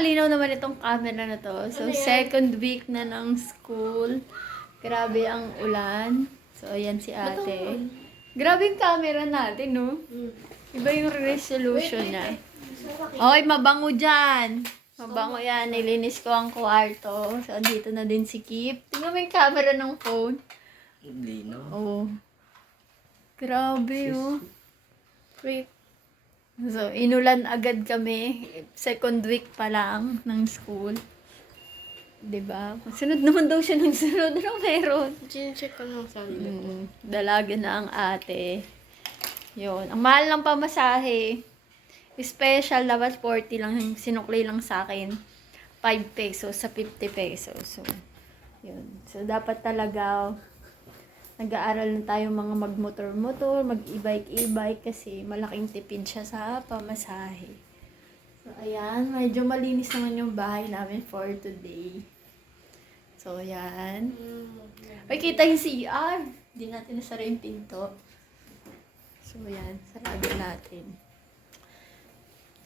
Napakalinaw naman itong camera na to. So, second week na ng school. Grabe ang ulan. So, ayan si ate. Grabe yung camera natin, no? Iba yung resolution niya. Oy, mabango dyan. Mabango yan. Nilinis ko ang kwarto. So, andito na din si Kip. Tingnan mo yung camera ng phone. Hindi, no? Oh. Grabe, oh. Wait. So, inulan agad kami. Second week pa lang ng school. Diba? Sunod naman daw siya ng sunod. Ano meron? Check ko lang sa Dalaga na ang ate. Yun. Ang mahal ng pamasahe. Special, dapat 40 lang. Sinukli lang sa akin. 5 pesos sa 50 pesos. So, yun. So, dapat talaga nag-aaral na tayo mga mag-motor-motor, mag-e-bike kasi malaking tipid siya sa pamasahe. So, ayan. Medyo malinis naman yung bahay namin for today. So, ayan. Ay, kita yung CR. Hindi natin nasara yung pinto. So, ayan. Sarado natin.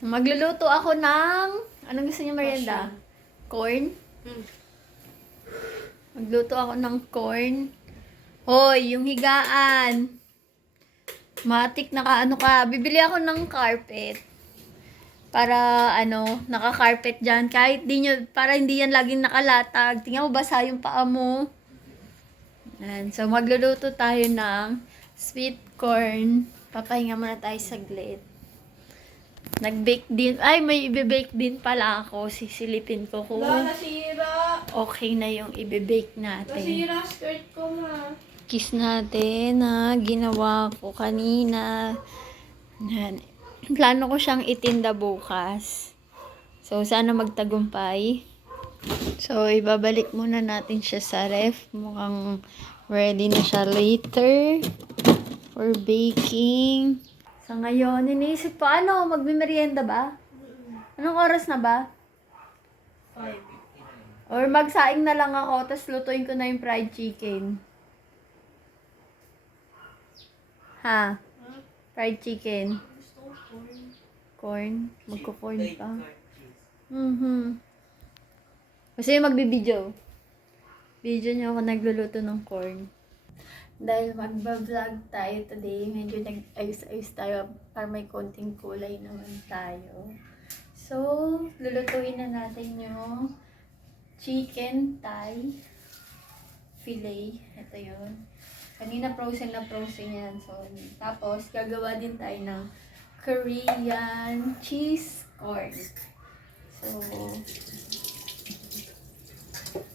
Magluluto ako ng... Anong gusto niyo merienda? Corn? Magluto ako ng corn. Hoy, yung higaan. Matik naka-ano ka. Bibili ako ng carpet. Para, naka-carpet dyan. Kahit di nyo, para hindi yan laging nakalatag. Tingnan mo, basa yung paa mo. And, so, magluluto tayo ng sweet corn. Papahinga muna tayo saglit. Nag-bake din. Ay, may ibe-bake din pala ako. Sisilipin ko kung nasira! okay na yung ibe-bake natin. Nasira skirt ko ma. Kiss natin na ginawa ko kanina. Yan. Plano ko siyang itinda bukas. So, sana magtagumpay. So, ibabalik muna natin siya sa ref. Mukhang ready na siya later for baking. So, ngayon, iniisip pa, magmimerienda ba? Anong oras na ba? 5. Or magsaing na lang ako, tapos lutuin ko na yung fried chicken. Ha? Fried chicken. Gusto ko corn. Corn. Magko-corn pa. Kasi magbibideo. Video niyo ako nagluluto ng corn. Dahil magba-vlog tayo today, medyo nag-ayos-ayos tayo para may konting kulay naman tayo. So, lulutuin na natin yung chicken thigh fillet. Ito yun. Kanina frozen yan. So, tapos, gagawa din tayo ng Korean cheese corn. So,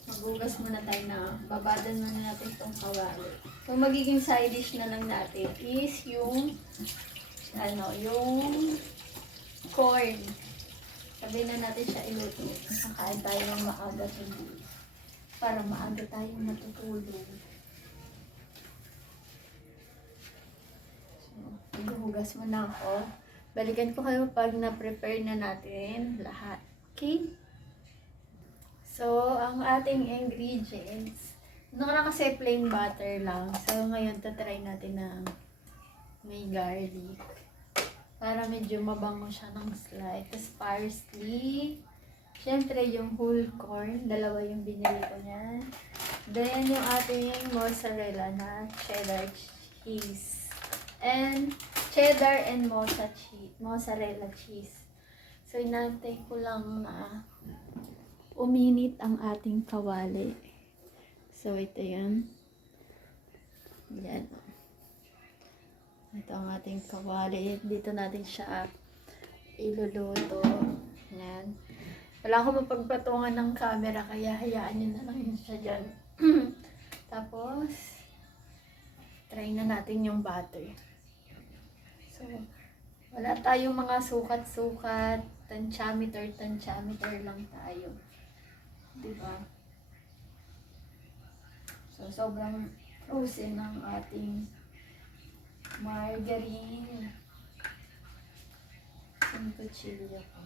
maghugas muna tayo na, babadan muna natin itong kawali. So, magiging side dish na lang natin is yung, yung corn. Sabi na natin siya iluto. Nakain tayo ng maaga hindi. Para maaga tayong matutulog. Maghuhugas muna ako. Balikan ko kayo pag na-prepare na natin lahat. Okay? So, ang ating ingredients. Noon kasi plain butter lang. So, ngayon tatry natin na may garlic. Para medyo mabango siya ng slight. Tapos parsley. Siyempre, yung whole corn. Dalawa yung binili ko niyan. Then, yung ating mozzarella na cheddar cheese. And cheddar and mozzarella cheese. So, inantay ko lang na uminit ang ating kawali. So, ito yan. Yan. Ito ang ating kawali. Dito natin siya iluluto. Yan. Wala akong mapagpatungan ng camera, kaya hayaan nyo na lang yun siya dyan. Tapos, try na natin yung butter. So, wala tayong mga sukat-sukat, tansyameter lang tayo. Diba? So, sobrang frozen ang ating margarine. Ang kutsilyo ko.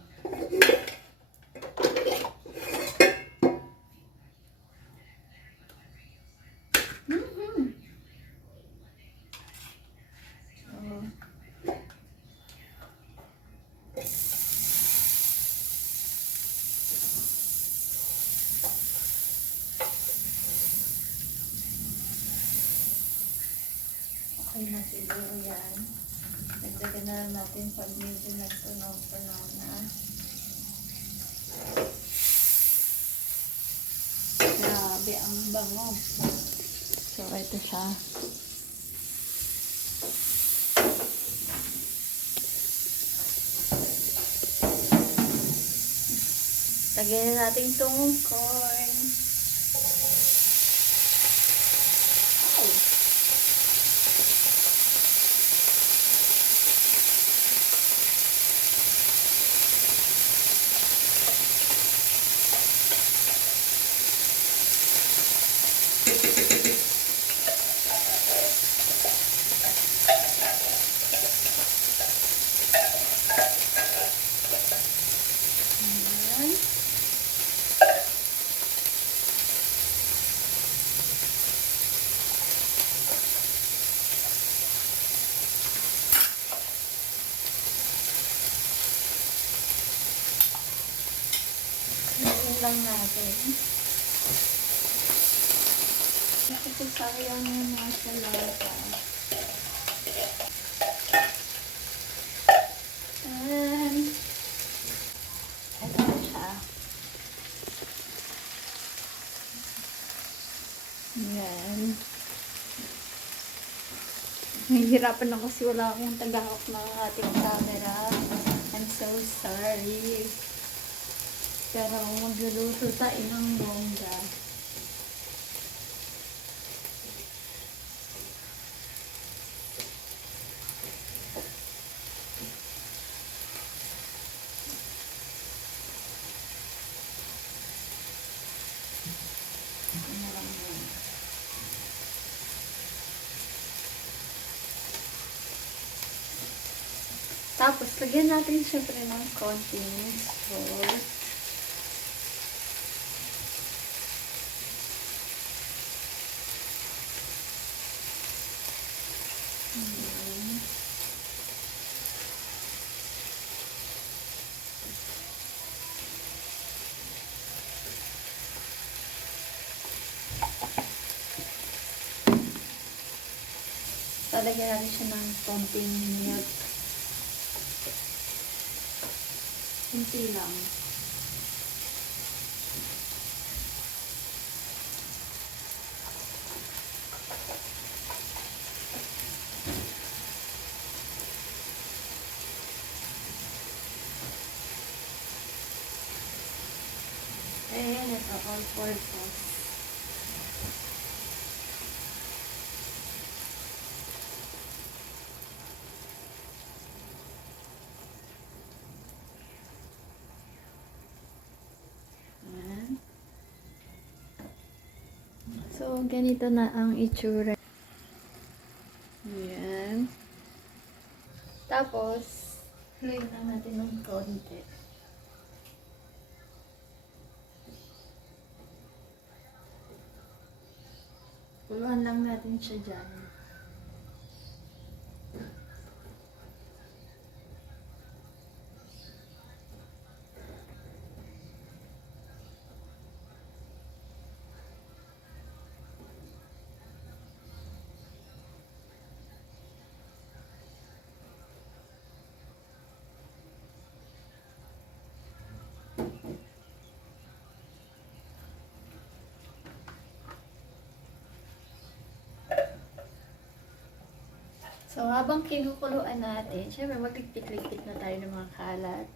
Okay na siguro yan. Nagdagan na lang natin pag medyo nagtunaw-tunaw na. Grabe, ang bango. So, ito siya. Lagyan na natin itong corn. Oh. Ayan. Ayan lang natin. Kasi sayang yung nasa lata. And ito na siya. Ayan. Nahihirapan ako kasi wala akong tagahawak ng ating camera. I'm so sorry. Pero magluluto tayo ng bongga. Ano lang yun. Tapos, lagyan natin syempre ng konting salt. Lagyan natin siya ng konting milk. Kunti lang. Ayan, ito all-purpose. So, ganito na ang itsura. Ayan. Tapos, haluin lang natin ng konti. Puluhan lang natin siya dyan. So, habang kinukuluan natin, syempre magligpit-ligpit na tayo ng mga kalat.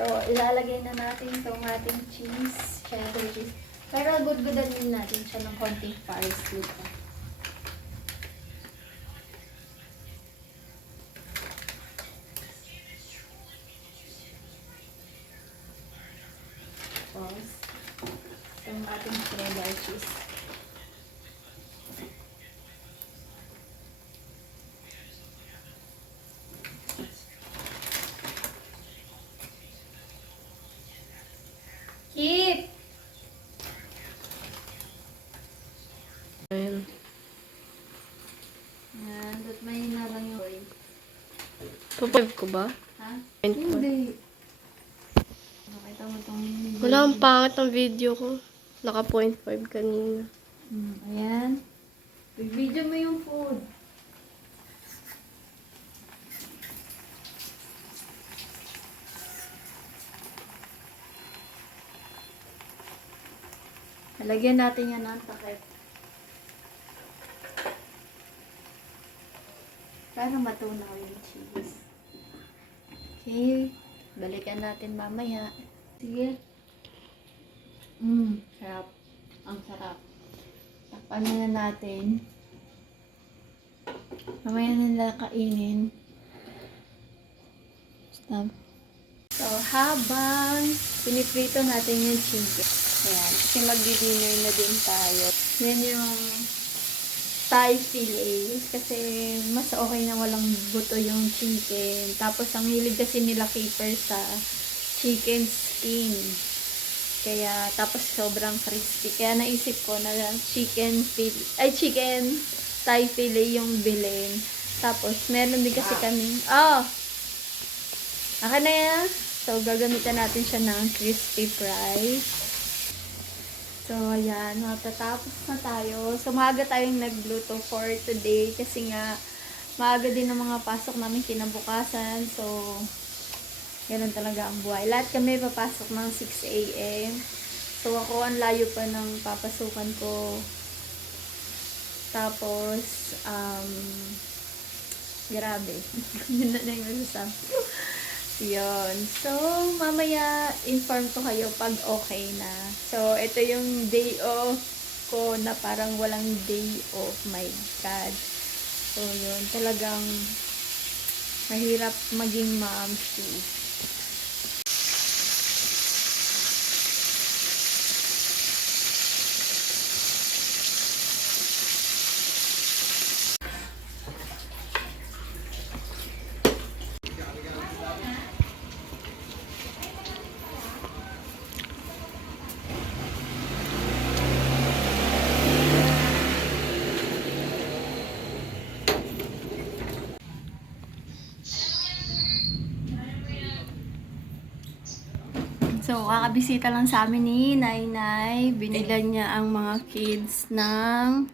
So, ilalagay na natin itong ating cheese, cheddar cheese. Pero gudgudan din natin siya ng konting parsley. sauce. Yung ating cheddar cheese. Keep! Ayan. Yan, ba't mahina lang yung oil? 2.5 ko ba? Ha? 0.5. Hindi. Nakita mo itong video. Wala, ang pangit ang video ko. Naka 0.5 kanina. Ayan. Video mo yung food. Lalagyan natin yan ng takip. Para matunaw yung cheese. Okay. Balikan natin mamaya. Sige. Sarap. Ang sarap. Takpan na natin. Mamaya nila kainin. Stop. So, habang piniprito natin yung chicken. Ayan. Kasi magdi-dinner na din tayo. Yan yung Thai fillet. Kasi mas okay na walang buto yung chicken. Tapos, ang hilig kasi nila caper sa chicken skin. Kaya, tapos sobrang crispy. Kaya naisip ko na chicken Thai fillet yung bilhin. Tapos, meron din kasi kami. Akin na yan. So, gagamitan natin siya ng crispy fries. So, ayan. Matatapos na tayo. So, maaga tayong nagluto for today. Kasi nga, maaga din ang mga pasok namin kinabukasan. So, ganun talaga ang buhay. Lahat kami papasok ng 6 a.m. So, ako ang layo pa ng papasukan ko. Tapos, grabe. Yun na yung masasabi. Yun. So, mamaya, inform ko kayo pag okay na. So, ito yung day off ko na parang walang day off. My God. So, yun. Talagang mahirap maging mom too. So, kakabisita lang sa amin ni Nainay. Binilan niya ang mga kids ng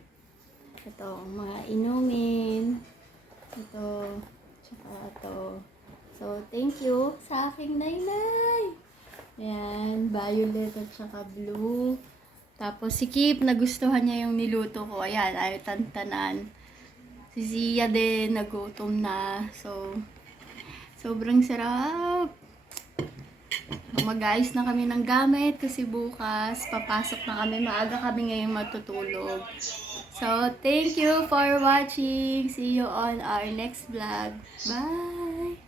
mga inumin. Ito, tsaka ito. So, thank you sa aking Nainay. Ayan, violet at tsaka blue. Tapos, si Kip, nagustuhan niya yung niluto ko. Ayan, ayaw tantanan. Si Zia din, nagutom na. So, sobrang sarap. Mag-ayos na kami ng gamit kasi bukas papasok na kami. Maaga kami ngayong matutulog. So, thank you for watching. See you on our next vlog. Bye!